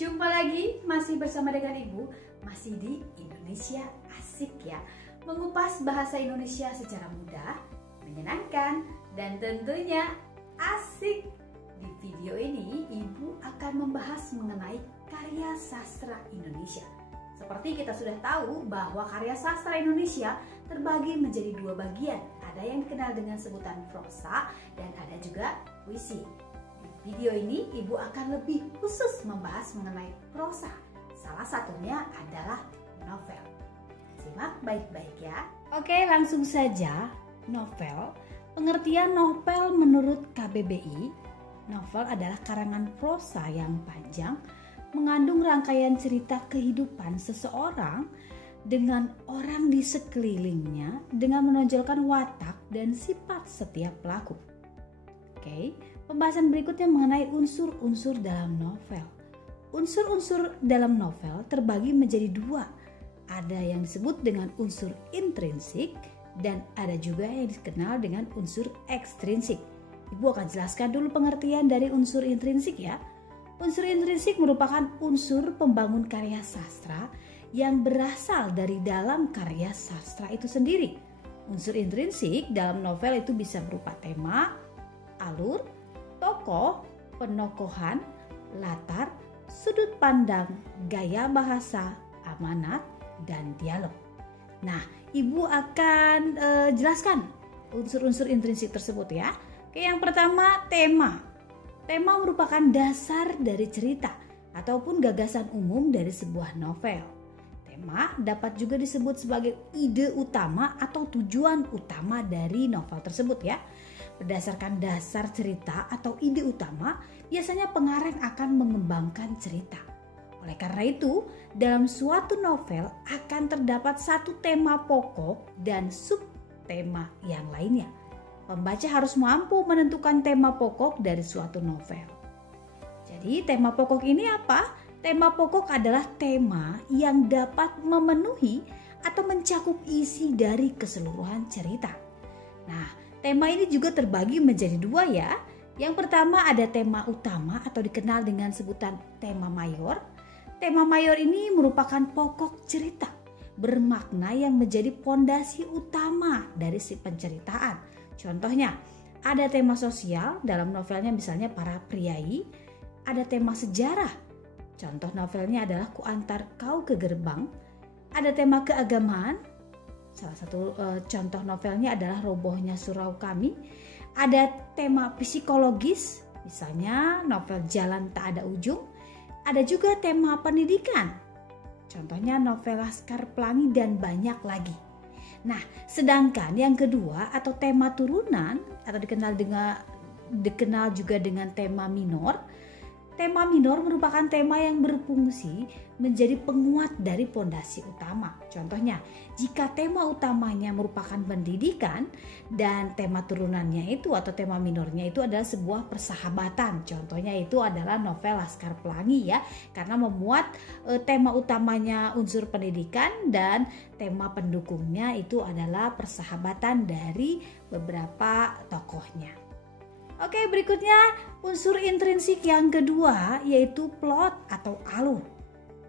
Jumpa lagi, masih bersama dengan Ibu, masih di Indonesia Asik ya. Mengupas bahasa Indonesia secara mudah, menyenangkan, dan tentunya asik. Di video ini, Ibu akan membahas mengenai karya sastra Indonesia. Seperti kita sudah tahu bahwa karya sastra Indonesia terbagi menjadi dua bagian. Ada yang dikenal dengan sebutan prosa dan ada juga puisi. Di video ini Ibu akan lebih khusus membahas mengenai prosa. Salah satunya adalah novel. Simak baik-baik ya. Oke, langsung saja. Novel. Pengertian novel menurut KBBI, novel adalah karangan prosa yang panjang mengandung rangkaian cerita kehidupan seseorang dengan orang di sekelilingnya dengan menonjolkan watak dan sifat setiap pelaku. Oke, pembahasan berikutnya mengenai unsur-unsur dalam novel. Unsur-unsur dalam novel terbagi menjadi dua. Ada yang disebut dengan unsur intrinsik dan ada juga yang dikenal dengan unsur ekstrinsik. Ibu akan jelaskan dulu pengertian dari unsur intrinsik ya. Unsur intrinsik merupakan unsur pembangun karya sastra yang berasal dari dalam karya sastra itu sendiri. Unsur intrinsik dalam novel itu bisa berupa tema, alur, tokoh, penokohan, latar, sudut pandang, gaya bahasa, amanat, dan dialog. Nah, Ibu akan jelaskan unsur-unsur intrinsik tersebut ya. Oke, yang pertama tema. Tema merupakan dasar dari cerita ataupun gagasan umum dari sebuah novel. Tema dapat juga disebut sebagai ide utama atau tujuan utama dari novel tersebut ya. Berdasarkan dasar cerita atau ide utama, biasanya pengarang akan mengembangkan cerita. Oleh karena itu, dalam suatu novel akan terdapat satu tema pokok dan subtema yang lainnya. Pembaca harus mampu menentukan tema pokok dari suatu novel. Jadi, tema pokok ini apa? Tema pokok adalah tema yang dapat memenuhi atau mencakup isi dari keseluruhan cerita. Nah, tema ini juga terbagi menjadi dua ya. Yang pertama ada tema utama atau dikenal dengan sebutan tema mayor. Tema mayor ini merupakan pokok cerita, bermakna yang menjadi pondasi utama dari si penceritaan. Contohnya, ada tema sosial dalam novelnya misalnya para priai, ada tema sejarah. Contoh novelnya adalah Ku Antar Kau ke Gerbang. Ada tema keagamaan. Salah satu contoh novelnya adalah Robohnya Surau Kami. Ada tema psikologis, misalnya novel Jalan Tak Ada Ujung. Ada juga tema pendidikan. Contohnya novel Laskar Pelangi dan banyak lagi. Nah, sedangkan yang kedua atau tema turunan atau dikenal juga dengan tema minor. Tema minor merupakan tema yang berfungsi menjadi penguat dari pondasi utama. Contohnya, jika tema utamanya merupakan pendidikan dan tema turunannya itu atau tema minornya itu adalah sebuah persahabatan. Contohnya itu adalah novel Laskar Pelangi ya, karena memuat tema utamanya unsur pendidikan dan tema pendukungnya itu adalah persahabatan dari beberapa tokohnya. Oke, berikutnya unsur intrinsik yang kedua yaitu plot atau alur.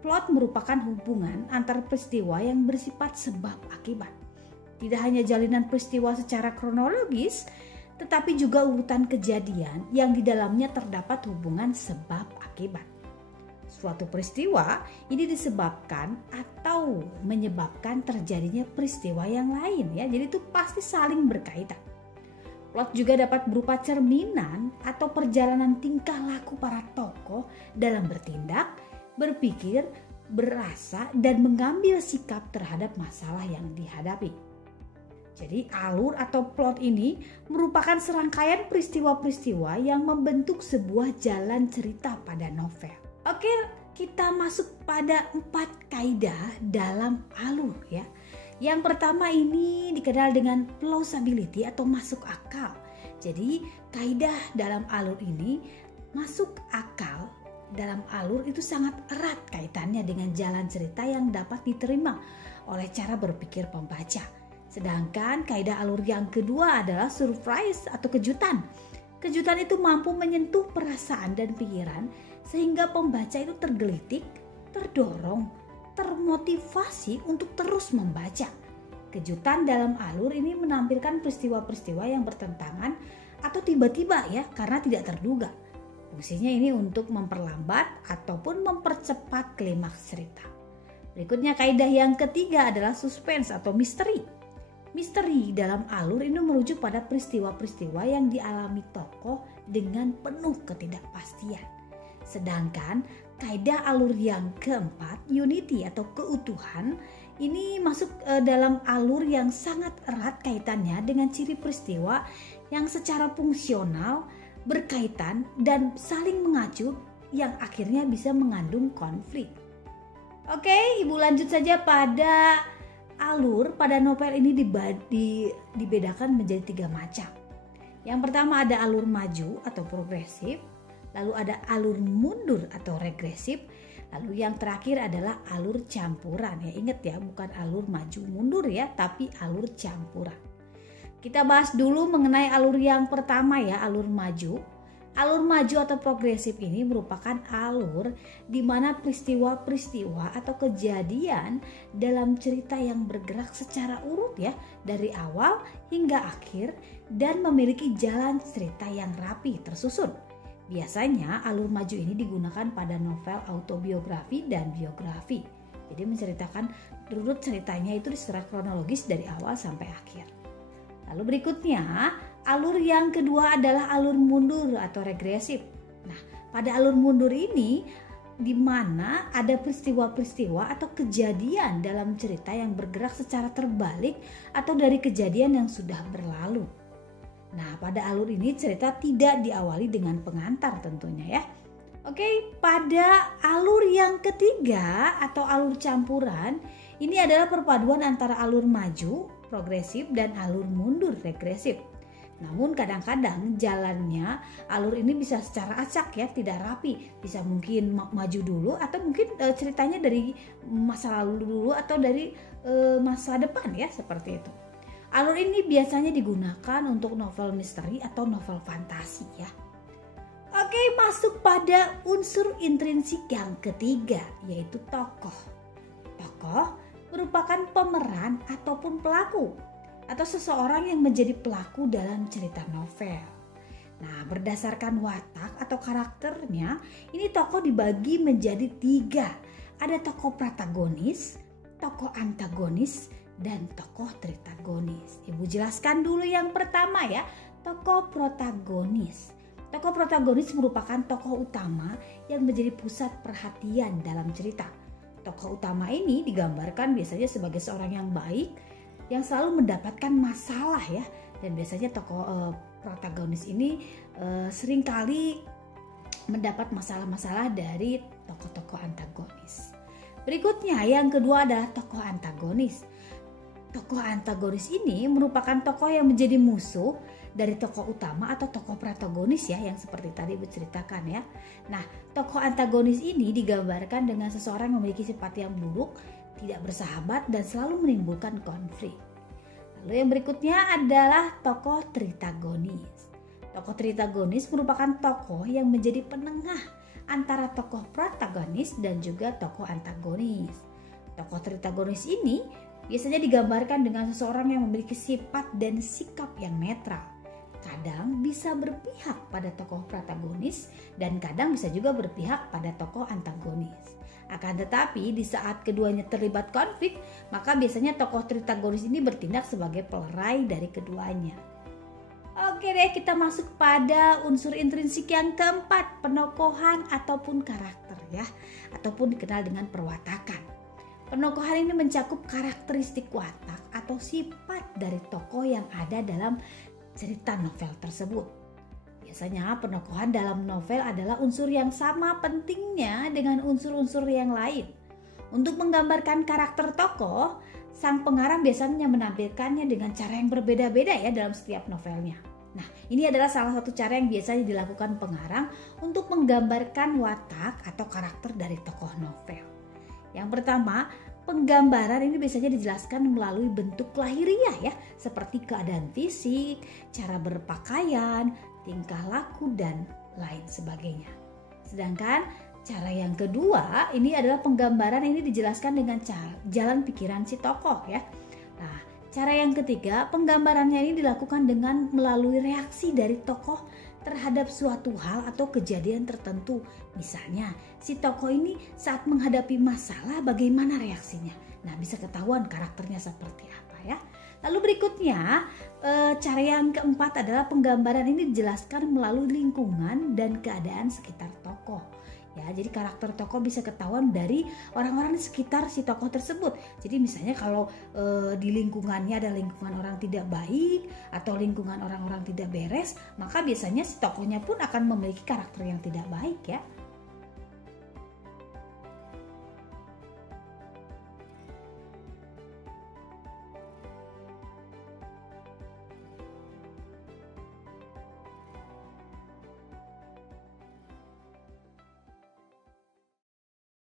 Plot merupakan hubungan antar peristiwa yang bersifat sebab akibat. Tidak hanya jalinan peristiwa secara kronologis, tetapi juga urutan kejadian yang di dalamnya terdapat hubungan sebab akibat. Suatu peristiwa ini disebabkan atau menyebabkan terjadinya peristiwa yang lain ya. Jadi itu pasti saling berkaitan. Plot juga dapat berupa cerminan atau perjalanan tingkah laku para tokoh dalam bertindak, berpikir, berasa, dan mengambil sikap terhadap masalah yang dihadapi. Jadi alur atau plot ini merupakan serangkaian peristiwa-peristiwa yang membentuk sebuah jalan cerita pada novel. Oke, kita masuk pada 4 kaidah dalam alur ya. Yang pertama ini dikenal dengan plausibility atau masuk akal. Jadi kaidah dalam alur ini masuk akal dalam alur itu sangat erat kaitannya dengan jalan cerita yang dapat diterima oleh cara berpikir pembaca. Sedangkan kaidah alur yang kedua adalah surprise atau kejutan. Kejutan itu mampu menyentuh perasaan dan pikiran sehingga pembaca itu tergelitik, terdorong, termotivasi untuk terus membaca. Kejutan dalam alur ini menampilkan peristiwa-peristiwa yang bertentangan atau tiba-tiba ya, karena tidak terduga. Fungsinya ini untuk memperlambat ataupun mempercepat klimaks cerita. Berikutnya kaidah yang ketiga adalah suspense atau misteri. Misteri dalam alur ini merujuk pada peristiwa-peristiwa yang dialami tokoh dengan penuh ketidakpastian. Sedangkan kaidah alur yang keempat, unity atau keutuhan, ini masuk dalam alur yang sangat erat kaitannya dengan ciri peristiwa yang secara fungsional, berkaitan, dan saling mengacu yang akhirnya bisa mengandung konflik. Oke, Ibu lanjut saja pada alur. Pada novel ini dibedakan menjadi 3 macam. Yang pertama ada alur maju atau progresif, lalu ada alur mundur atau regresif, lalu yang terakhir adalah alur campuran. Ya, ingat ya, bukan alur maju mundur ya, tapi alur campuran. Kita bahas dulu mengenai alur yang pertama ya, alur maju. Alur maju atau progresif ini merupakan alur di mana peristiwa-peristiwa atau kejadian dalam cerita yang bergerak secara urut ya, dari awal hingga akhir dan memiliki jalan cerita yang rapi tersusun. Biasanya alur maju ini digunakan pada novel autobiografi dan biografi. Jadi menceritakan urut ceritanya itu secara kronologis dari awal sampai akhir. Lalu berikutnya, alur yang kedua adalah alur mundur atau regresif. Nah, pada alur mundur ini di mana ada peristiwa-peristiwa atau kejadian dalam cerita yang bergerak secara terbalik atau dari kejadian yang sudah berlalu. Nah, pada alur ini cerita tidak diawali dengan pengantar tentunya ya. Oke, pada alur yang ketiga atau alur campuran, ini adalah perpaduan antara alur maju, progresif, dan alur mundur, regresif. Namun kadang-kadang jalannya alur ini bisa secara acak ya, tidak rapi. Bisa mungkin maju dulu atau mungkin ceritanya dari masa lalu dulu atau dari masa depan ya, seperti itu. Alur ini biasanya digunakan untuk novel misteri atau novel fantasi ya. Oke, masuk pada unsur intrinsik yang ketiga, yaitu tokoh. Tokoh merupakan pemeran ataupun pelaku atau seseorang yang menjadi pelaku dalam cerita novel. Nah, berdasarkan watak atau karakternya, ini tokoh dibagi menjadi 3. Ada tokoh protagonis, tokoh antagonis, dan tokoh tritagonis. Ibu jelaskan dulu yang pertama ya, tokoh protagonis. Tokoh protagonis merupakan tokoh utama yang menjadi pusat perhatian dalam cerita. Tokoh utama ini digambarkan biasanya sebagai seorang yang baik, yang selalu mendapatkan masalah ya. Dan biasanya tokoh protagonis ini seringkali mendapat masalah-masalah dari tokoh-tokoh antagonis. Berikutnya yang kedua adalah tokoh antagonis. Tokoh antagonis ini merupakan tokoh yang menjadi musuh dari tokoh utama atau tokoh protagonis ya, yang seperti tadi berceritakan ya. Nah, tokoh antagonis ini digambarkan dengan seseorang yang memiliki sifat yang buruk, tidak bersahabat, dan selalu menimbulkan konflik. Lalu yang berikutnya adalah tokoh tritagonis. Tokoh tritagonis merupakan tokoh yang menjadi penengah antara tokoh protagonis dan juga tokoh antagonis. Tokoh tritagonis ini biasanya digambarkan dengan seseorang yang memiliki sifat dan sikap yang netral. Kadang bisa berpihak pada tokoh protagonis dan kadang bisa juga berpihak pada tokoh antagonis. Akan tetapi di saat keduanya terlibat konflik, maka biasanya tokoh tritagonis ini bertindak sebagai pelerai dari keduanya. Oke deh, kita masuk pada unsur intrinsik yang keempat, penokohan ataupun karakter ya, ataupun dikenal dengan perwatakan. Penokohan ini mencakup karakteristik watak atau sifat dari tokoh yang ada dalam cerita novel tersebut. Biasanya penokohan dalam novel adalah unsur yang sama pentingnya dengan unsur-unsur yang lain. Untuk menggambarkan karakter tokoh, sang pengarang biasanya menampilkannya dengan cara yang berbeda-beda ya dalam setiap novelnya. Nah, ini adalah salah satu cara yang biasanya dilakukan pengarang untuk menggambarkan watak atau karakter dari tokoh novel. Yang pertama, penggambaran ini biasanya dijelaskan melalui bentuk lahiriah ya, seperti keadaan fisik, cara berpakaian, tingkah laku, dan lain sebagainya. Sedangkan cara yang kedua ini adalah penggambaran, ini dijelaskan dengan jalan pikiran si tokoh ya. Nah, cara yang ketiga, penggambarannya ini dilakukan dengan melalui reaksi dari tokoh terhadap suatu hal atau kejadian tertentu. Misalnya, si tokoh ini saat menghadapi masalah bagaimana reaksinya. Nah, bisa ketahuan karakternya seperti apa ya. Lalu berikutnya, cara yang keempat adalah penggambaran ini dijelaskan melalui lingkungan dan keadaan sekitar tokoh. Ya, jadi karakter tokoh bisa ketahuan dari orang-orang di sekitar si tokoh tersebut. Jadi misalnya kalau di lingkungannya ada lingkungan orang tidak baik atau lingkungan orang-orang tidak beres, maka biasanya si tokohnya pun akan memiliki karakter yang tidak baik ya.